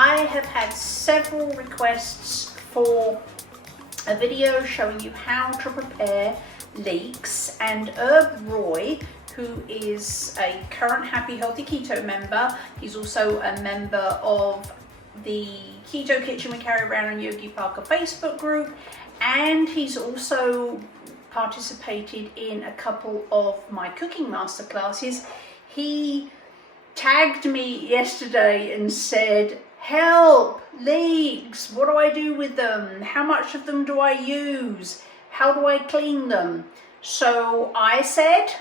I have had several requests for a video showing you how to prepare leeks, and Herb Roy, who is a current Happy Healthy Keto member, he's also a member of the Keto Kitchen with Carrie and Yogi Parker Facebook group, and he's also participated in a couple of my cooking masterclasses. He tagged me yesterday and said, "Help, leeks, what do I do with them? How much of them do I use? How do I clean them?" So I said,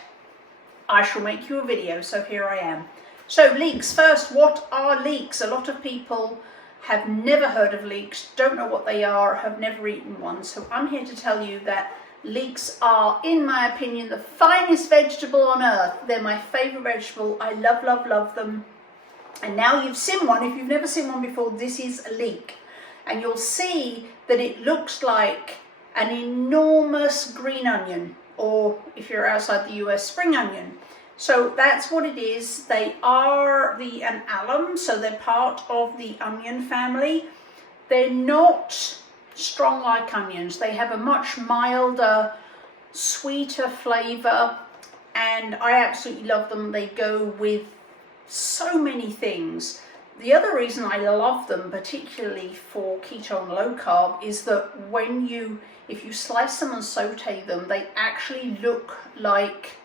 I shall make you a video, so here I am. So leeks first, what are leeks? A lot of people have never heard of leeks, don't know what they are, have never eaten one. So I'm here to tell you that leeks are, in my opinion, the finest vegetable on earth. They're my favorite vegetable. I love, love, love them. And now you've seen one. If you've never seen one before, this is a leek. And you'll see that it looks like an enormous green onion, or if you're outside the US, spring onion. So that's what it is. They are an alum, so they're part of the onion family. They're not strong like onions. They have a much milder, sweeter flavor, and I absolutely love them. They go with so many things. The other reason I love them, particularly for keto and low carb, is that if you slice them and saute them, they actually look like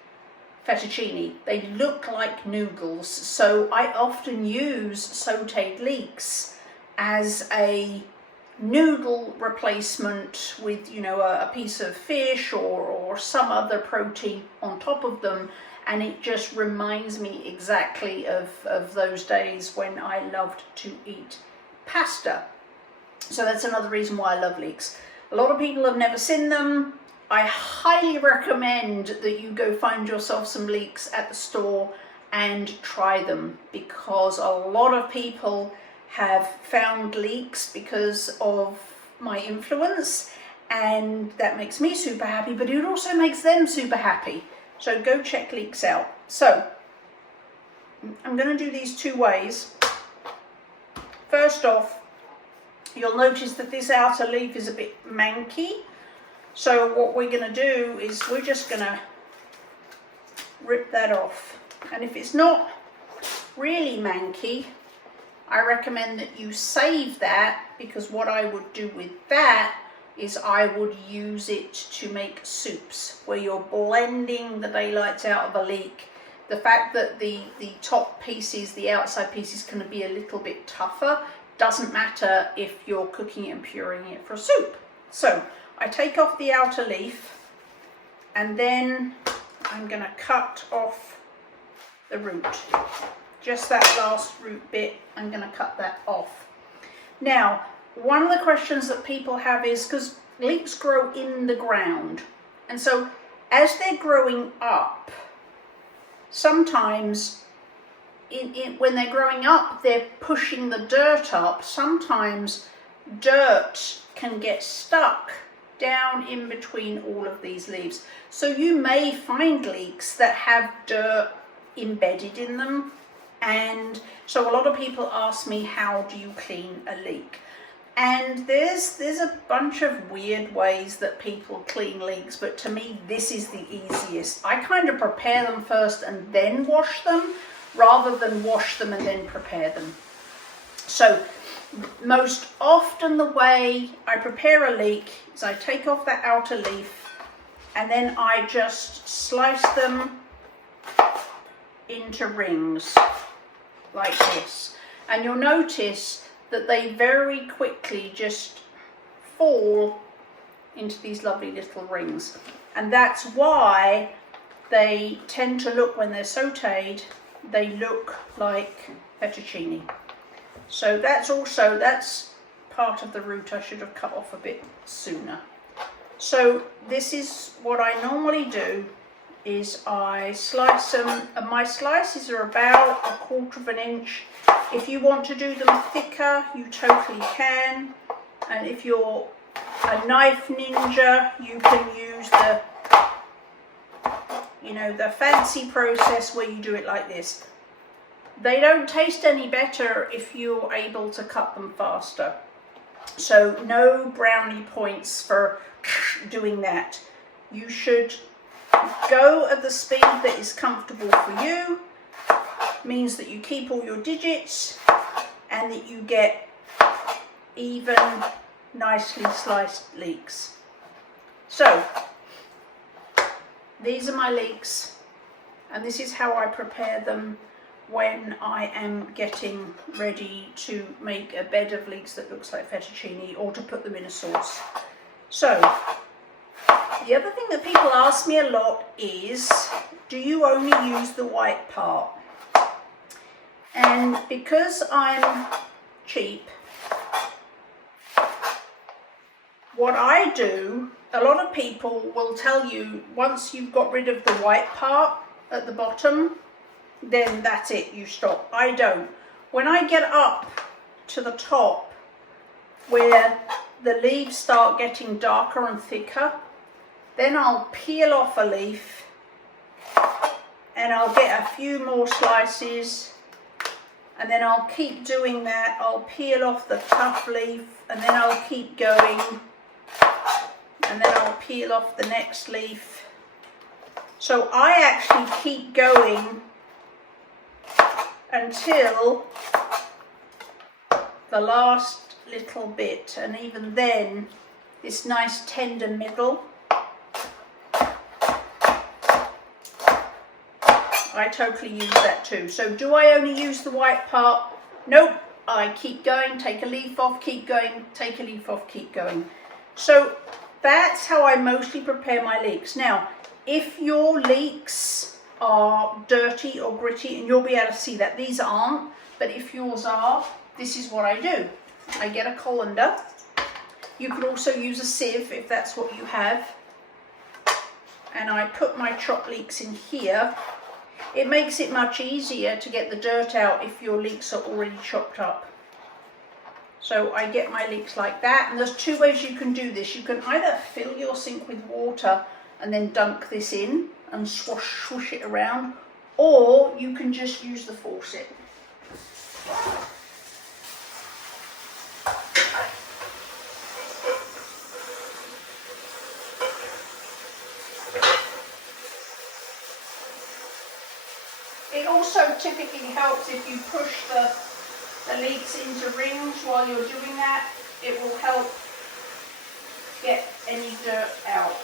fettuccine. They look like noodles. So I often use sauteed leeks as a noodle replacement with, a piece of fish or some other protein on top of them. And it just reminds me exactly of those days when I loved to eat pasta. So that's another reason why I love leeks. A lot of people have never seen them. I highly recommend that you go find yourself some leeks at the store and try them, because a lot of people have found leeks because of my influence, and that makes me super happy, but it also makes them super happy. So go check leeks out. So I'm going to do these two ways. First off, you'll notice that this outer leaf is a bit manky. So what we're going to do is we're just going to rip that off. And if it's not really manky, I recommend that you save that, because what I would do with that is I would use it to make soups where you're blending the daylights out of a leek. The fact that the top pieces, the outside pieces, can be a little bit tougher doesn't matter if you're cooking it and pureeing it for a soup. So I take off the outer leaf, and then I'm going to cut off the root. Just that last root bit, I'm going to cut that off. Now, one of the questions that people have is, because leeks grow in the ground, and so as they're growing up, sometimes when they're growing up, they're pushing the dirt up. Sometimes dirt can get stuck down in between all of these leaves. So you may find leeks that have dirt embedded in them. And so a lot of people ask me, how do you clean a leek? And there's a bunch of weird ways that people clean leeks, but to me, this is the easiest. I kind of prepare them first and then wash them, rather than wash them and then prepare them. So most often the way I prepare a leek is I take off that outer leaf, and then I just slice them into rings like this. And you'll notice that they very quickly just fall into these lovely little rings. And that's why they tend to look, when they're sauteed, they look like fettuccine. So that's part of the root I should have cut off a bit sooner. So this is what I normally do, is I slice them, and my slices are about 1/4 inch. If you want to do them thicker, you totally can. And if you're a knife ninja, you can use the fancy process where you do it like this. they don't taste any better if you're able to cut them faster. So no brownie points for doing that. You should go at the speed that is comfortable for you. Means that you keep all your digits and that you get even, nicely sliced leeks. So these are my leeks, and this is how I prepare them when I am getting ready to make a bed of leeks that looks like fettuccine, or to put them in a sauce. So the other thing that people ask me a lot is, do you only use the white part? And because I'm cheap, what I do, a lot of people will tell you once you've got rid of the white part at the bottom, then that's it, you stop. I don't. When I get up to the top where the leaves start getting darker and thicker, then I'll peel off a leaf and I'll get a few more slices, and then I'll keep doing that. I'll peel off the tough leaf, and then I'll keep going, and then I'll peel off the next leaf. So I actually keep going until the last little bit, and even then this nice tender middle. I totally use that too. So do I only use the white part? Nope. I keep going, take a leaf off, keep going, take a leaf off, keep going. So that's how I mostly prepare my leeks. Now, if your leeks are dirty or gritty, and you'll be able to see that these aren't, but if yours are, this is what I do. I get a colander. You could also use a sieve if that's what you have. And I put my chopped leeks in here. It makes it much easier to get the dirt out if your leeks are already chopped up. So I get my leeks like that, and there's two ways you can do this. You can either fill your sink with water and then dunk this in and swoosh it around, or you can just use the faucet. It also typically helps if you push the leeks into rings while you're doing that. It will help get any dirt out.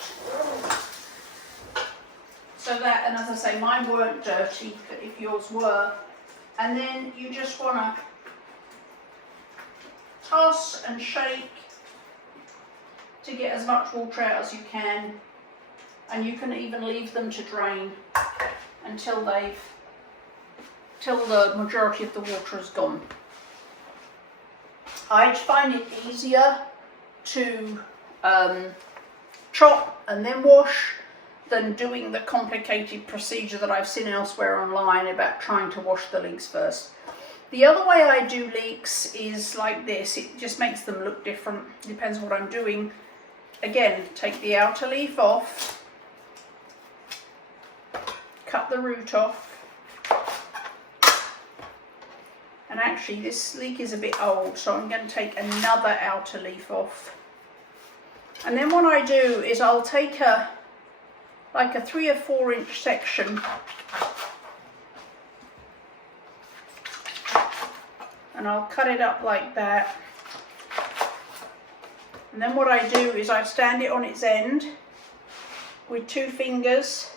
So that, and as I say, mine weren't dirty, but if yours were. And then you just want to toss and shake to get as much water out as you can. And you can even leave them to drain until the majority of the water is gone. I find it easier to chop and then wash than doing the complicated procedure that I've seen elsewhere online about trying to wash the leeks first. The other way I do leeks is like this. It just makes them look different. Depends what I'm doing. Again, take the outer leaf off, cut the root off. And actually this leek is a bit old, so I'm going to take another outer leaf off. And then what I do is I'll take like a 3 or 4 inch section and I'll cut it up like that. And then what I do is I stand it on its end with 2 fingers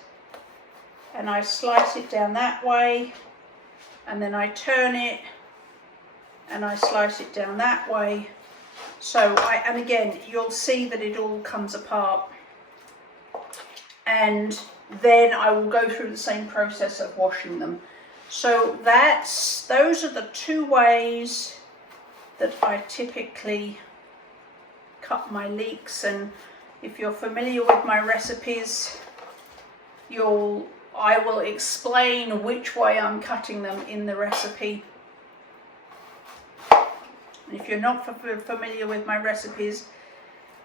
and I slice it down that way, and then I turn it and I slice it down that way. So and again, you'll see that it all comes apart. And then I will go through the same process of washing them. So those are the 2 ways that I typically cut my leeks. And if you're familiar with my recipes, I will explain which way I'm cutting them in the recipe. And if you're not familiar with my recipes,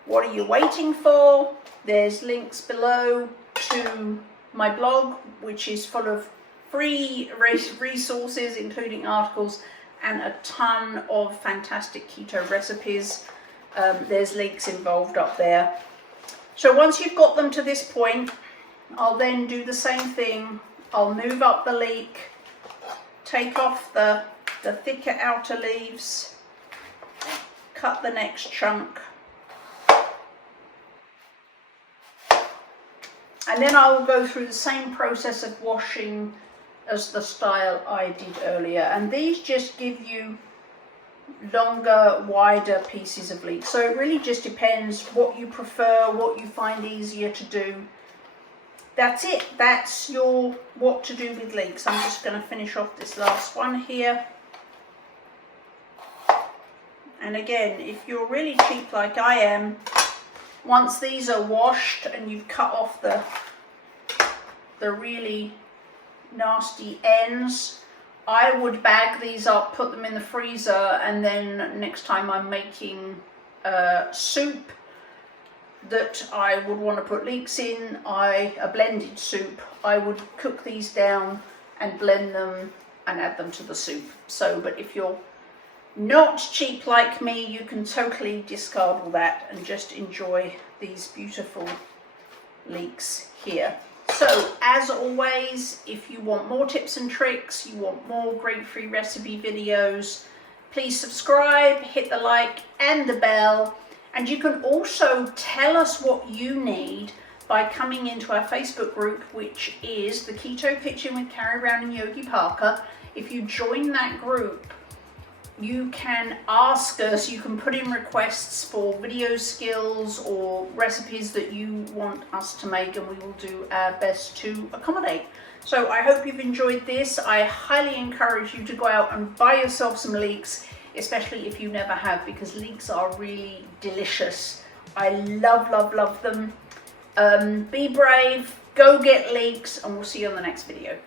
what are you waiting for? There's links below to my blog, which is full of free resources, including articles, and a ton of fantastic keto recipes. There's leeks involved up there. So once you've got them to this point, I'll then do the same thing. I'll move up the leek, take off the thicker outer leaves, cut the next chunk, and then I will go through the same process of washing as the style I did earlier. And these just give you longer, wider pieces of leek. So it really just depends what you prefer, what you find easier to do. That's it. That's your what to do with leeks. I'm just going to finish off this last one here. And again, if you're really cheap like I am, once these are washed and you've cut off the really nasty ends, I would bag these up, put them in the freezer, and then next time I'm making soup that I would want to put leeks in, a blended soup, I would cook these down and blend them and add them to the soup. So, but if you're not cheap like me, you can totally discard all that and just enjoy these beautiful leeks here. So as always, if you want more tips and tricks, you want more grape-free recipe videos, please subscribe, hit the like and the bell. And you can also tell us what you need by coming into our Facebook group, which is the Keto Kitchen with Carrie Brown and Yogi Parker. If you join that group, you can ask us, you can put in requests for video skills or recipes that you want us to make, and we will do our best to accommodate. So I hope you've enjoyed this. I highly encourage you to go out and buy yourself some leeks, especially if you never have, because leeks are really delicious. I love, love, love them. Be brave, go get leeks, and we'll see you on the next video.